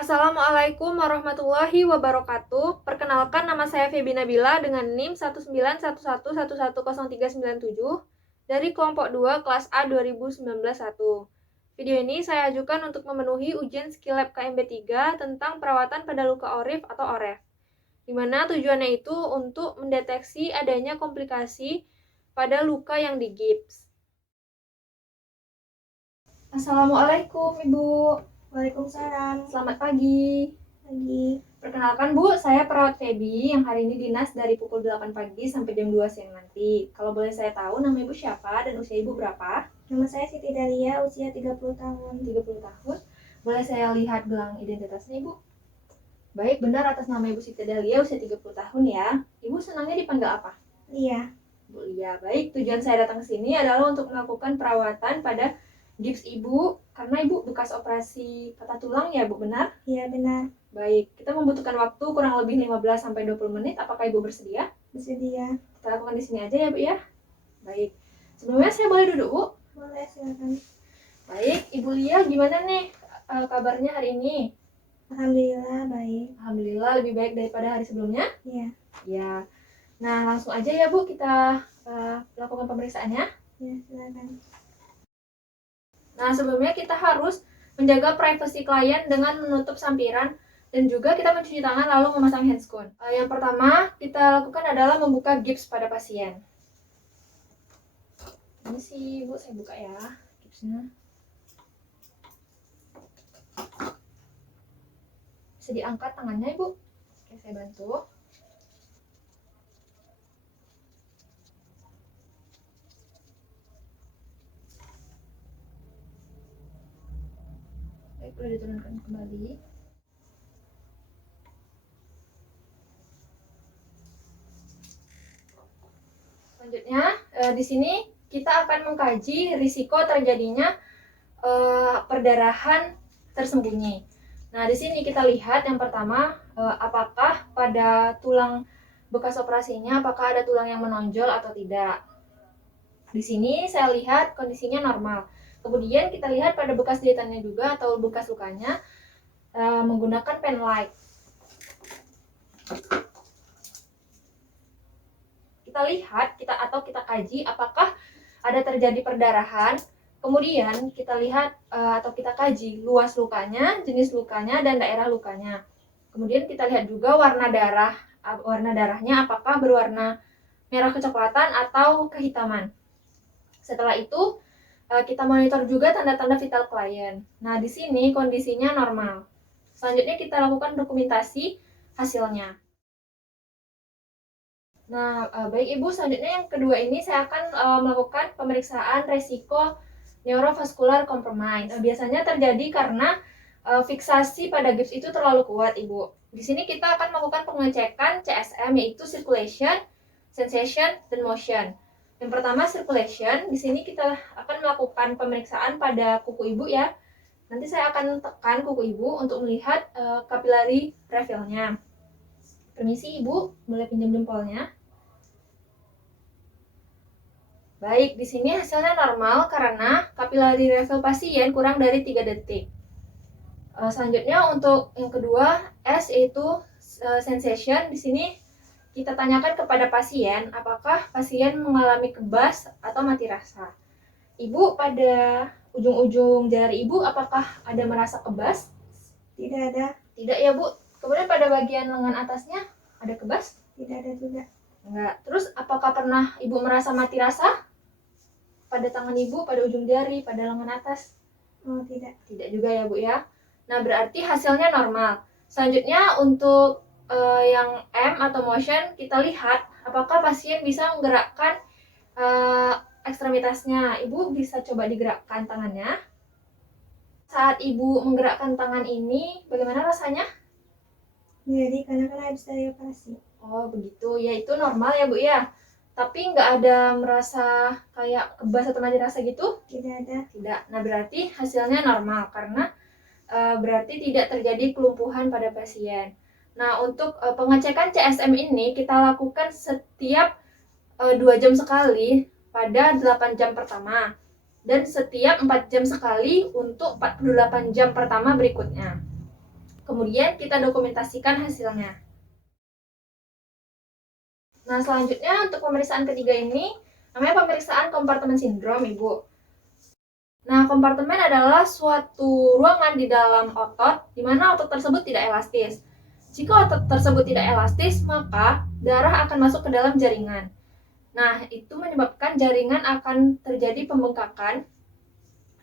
Assalamualaikum warahmatullahi wabarakatuh. Perkenalkan, nama saya Feby Nabila dengan NIM 19111103997 dari kelompok 2 kelas A 2019-1. Video ini saya ajukan untuk memenuhi ujian skill lab KMB 3 tentang perawatan pada luka orif atau OREF, di mana tujuannya itu untuk mendeteksi adanya komplikasi pada luka yang digips. Assalamualaikum Ibu. Waalaikumsalam. Selamat pagi. Perkenalkan Bu, saya perawat Feby yang hari ini dinas dari pukul 8 pagi sampai jam 2 siang nanti. Kalau boleh saya tahu nama Ibu siapa dan usia Ibu berapa? Nama saya Siti Dalia, usia 30 tahun. 30 tahun. Boleh saya lihat gelang identitasnya Ibu? Baik, benar atas nama Ibu Siti Dalia, usia 30 tahun ya. Ibu senangnya dipanggil apa? Iya. Bu Lia. Baik, tujuan saya datang ke sini adalah untuk melakukan perawatan pada gips Ibu karena Ibu bekas operasi patah tulang ya Bu, benar? Iya, benar. Baik, kita membutuhkan waktu kurang lebih 15 sampai 20 menit. Apakah Ibu bersedia? Bersedia. Kita lakukan di sini aja ya, Bu ya. Baik. Sebelumnya saya boleh duduk, Bu? Boleh, silakan. Baik, Ibu Lia gimana nih kabarnya hari ini? Alhamdulillah baik. Alhamdulillah lebih baik daripada hari sebelumnya? Iya. Ya. Nah, langsung aja ya, Bu, kita lakukan pemeriksaannya. Ya, silakan. Nah, sebelumnya kita harus menjaga privasi klien dengan menutup sampiran dan juga kita mencuci tangan lalu memasang handscoon. Yang pertama kita lakukan adalah membuka gips pada pasien. Ini sih Bu, saya buka ya gipsnya. Bisa diangkat tangannya Ibu. Oke, saya bantu. Baik, boleh diturunkan kembali. Selanjutnya, di sini kita akan mengkaji risiko terjadinya perdarahan tersembunyi. Nah, di sini kita lihat yang pertama, apakah pada tulang bekas operasinya, apakah ada tulang yang menonjol atau tidak. Di sini saya lihat kondisinya normal. Kemudian kita lihat pada bekas jahitannya juga atau bekas lukanya menggunakan pen light. Kita lihat, kita kaji apakah ada terjadi perdarahan. Kemudian kita lihat atau kita kaji luas lukanya, jenis lukanya, dan daerah lukanya. Kemudian kita lihat juga warna darahnya apakah berwarna merah kecoklatan atau kehitaman. Setelah itu kita monitor juga tanda-tanda vital klien. Nah, di sini kondisinya normal. Selanjutnya kita lakukan dokumentasi hasilnya. Nah, baik Ibu, selanjutnya yang kedua ini saya akan melakukan pemeriksaan resiko neurovascular compromise. Biasanya terjadi karena fiksasi pada gips itu terlalu kuat, Ibu. Di sini kita akan melakukan pengecekan CSM, yaitu circulation, sensation, dan motion. Yang pertama circulation, di sini kita akan melakukan pemeriksaan pada kuku Ibu ya. Nanti saya akan tekan kuku Ibu untuk melihat capillary refill-nya. Permisi Ibu, boleh pinjam jempolnya. Baik, di sini hasilnya normal karena capillary refill pasien kurang dari 3 detik. Selanjutnya untuk yang kedua, S yaitu sensation. Di sini kita tanyakan kepada pasien apakah pasien mengalami kebas atau mati rasa. Ibu, pada ujung-ujung jari Ibu apakah ada merasa kebas? Tidak ada. Tidak ya Bu. Kemudian pada bagian lengan atasnya ada kebas? Tidak ada juga. Enggak. Terus apakah pernah Ibu merasa mati rasa? Pada tangan Ibu, pada ujung jari, pada lengan atas? Oh, tidak. Tidak juga ya Bu ya. Nah, berarti hasilnya normal. Selanjutnya untuk yang M atau motion, kita lihat apakah pasien bisa menggerakkan ekstremitasnya. Ibu bisa coba digerakkan tangannya. Saat Ibu menggerakkan tangan ini, bagaimana rasanya? Jadi karena kan habis dari operasi. Oh, begitu. Ya, itu normal ya Bu ya. Tapi nggak ada merasa kayak kebas atau mati rasa gitu? Tidak ada. Tidak. Nah, berarti hasilnya normal karena berarti tidak terjadi kelumpuhan pada pasien. Nah, untuk pengecekan CSM ini kita lakukan setiap 2 jam sekali pada 8 jam pertama dan setiap 4 jam sekali untuk 48 jam pertama berikutnya. Kemudian kita dokumentasikan hasilnya. Nah, selanjutnya untuk pemeriksaan ketiga ini namanya pemeriksaan kompartemen sindrom, Ibu. Nah, kompartemen adalah suatu ruangan di dalam otot di mana otot tersebut tidak elastis. Jika otot tersebut tidak elastis, maka darah akan masuk ke dalam jaringan. Nah, itu menyebabkan jaringan akan terjadi pembengkakan,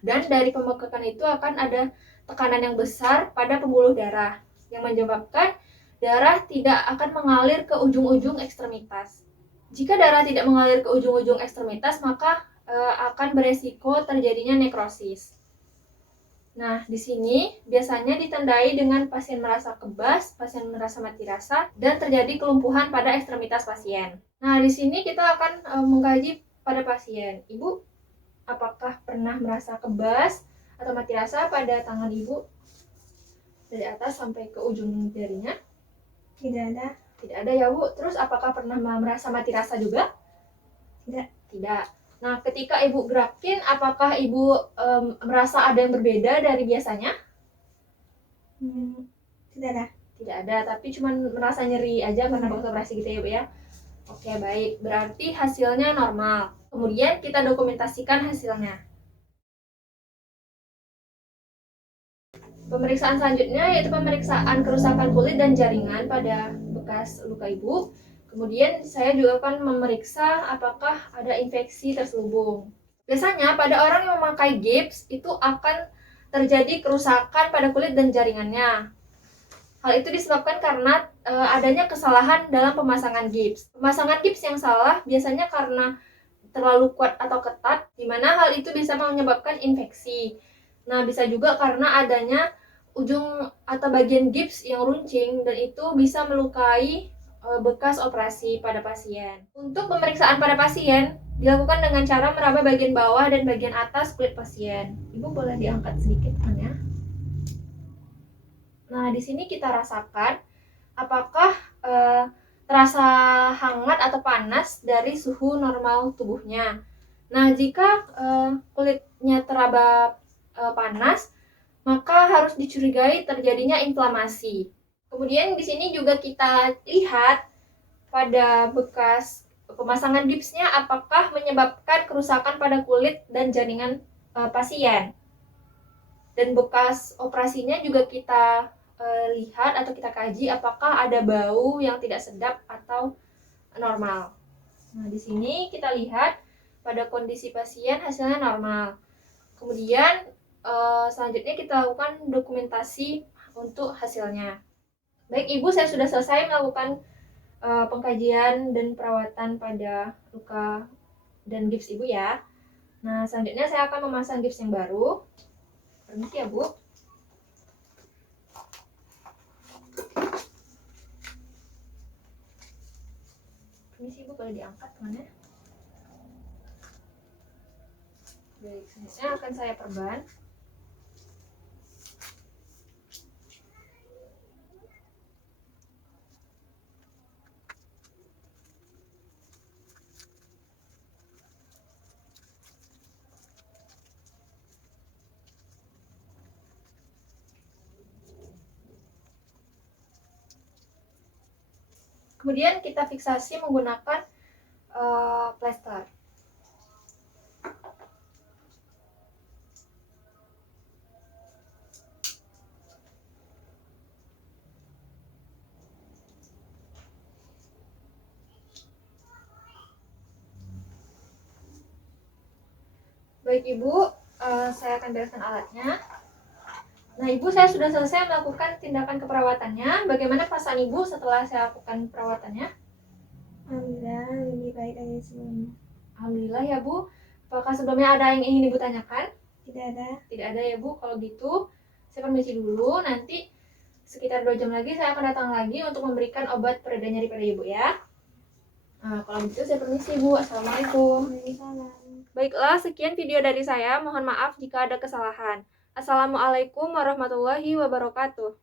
dan dari pembengkakan itu akan ada tekanan yang besar pada pembuluh darah yang menyebabkan darah tidak akan mengalir ke ujung-ujung ekstremitas. Jika darah tidak mengalir ke ujung-ujung ekstremitas, maka akan beresiko terjadinya nekrosis. Nah, di sini biasanya ditandai dengan pasien merasa kebas, pasien merasa mati rasa, dan terjadi kelumpuhan pada ekstremitas pasien. Nah, di sini kita akan mengkaji pada pasien. Ibu, apakah pernah merasa kebas atau mati rasa pada tangan Ibu dari atas sampai ke ujung jarinya? Tidak ada. Tidak ada ya, Bu. Terus apakah pernah merasa mati rasa juga? Tidak. Tidak. Nah, ketika Ibu gerakin, apakah Ibu merasa ada yang berbeda dari biasanya? Tidak ada. Tidak ada, tapi cuma merasa nyeri aja karena bekas operasi gitu ya, Bu ya. Oke, baik. Berarti hasilnya normal. Kemudian kita dokumentasikan hasilnya. Pemeriksaan selanjutnya yaitu pemeriksaan kerusakan kulit dan jaringan pada bekas luka Ibu. Kemudian saya juga akan memeriksa apakah ada infeksi terselubung. Biasanya pada orang yang memakai gips itu akan terjadi kerusakan pada kulit dan jaringannya. Hal itu disebabkan karena adanya kesalahan dalam pemasangan gips. Pemasangan gips yang salah biasanya karena terlalu kuat atau ketat, di mana hal itu bisa menyebabkan infeksi. Nah, bisa juga karena adanya ujung atau bagian gips yang runcing, dan itu bisa melukai bekas operasi pada pasien. Untuk pemeriksaan pada pasien dilakukan dengan cara meraba bagian bawah dan bagian atas kulit pasien. Ibu boleh diangkat sedikit tangannya. Nah, di sini kita rasakan apakah terasa hangat atau panas dari suhu normal tubuhnya. Nah, jika kulitnya teraba panas, maka harus dicurigai terjadinya inflamasi. Kemudian di sini juga kita lihat pada bekas pemasangan gipsnya apakah menyebabkan kerusakan pada kulit dan jaringan pasien. Dan bekas operasinya juga kita lihat atau kita kaji apakah ada bau yang tidak sedap atau normal. Nah, di sini kita lihat pada kondisi pasien hasilnya normal. Kemudian selanjutnya kita lakukan dokumentasi untuk hasilnya. Baik Ibu, saya sudah selesai melakukan pengkajian dan perawatan pada luka dan gips Ibu ya. Nah, selanjutnya saya akan memasang gips yang baru. Permisi ya, Bu. Permisi Ibu, boleh diangkat tangannya. Baik, selanjutnya akan saya perban. Kemudian kita fiksasi menggunakan plester. Baik Ibu, saya akan bereskan alatnya. Nah Ibu, saya sudah selesai melakukan tindakan keperawatannya. Bagaimana perasaan Ibu setelah saya lakukan perawatannya? Alhamdulillah lebih baik dari sebelumnya. Alhamdulillah ya Bu. Apakah sebelumnya ada yang ingin Ibu tanyakan? Tidak ada. Tidak ada ya Bu. Kalau gitu saya permisi dulu. Nanti sekitar 2 jam lagi saya akan datang lagi untuk memberikan obat pereda nyeri pada Ibu ya. Nah, kalau gitu saya permisi Bu. Assalamualaikum. Waalaikumsalam. Baiklah, sekian video dari saya. Mohon maaf jika ada kesalahan. Assalamualaikum warahmatullahi wabarakatuh.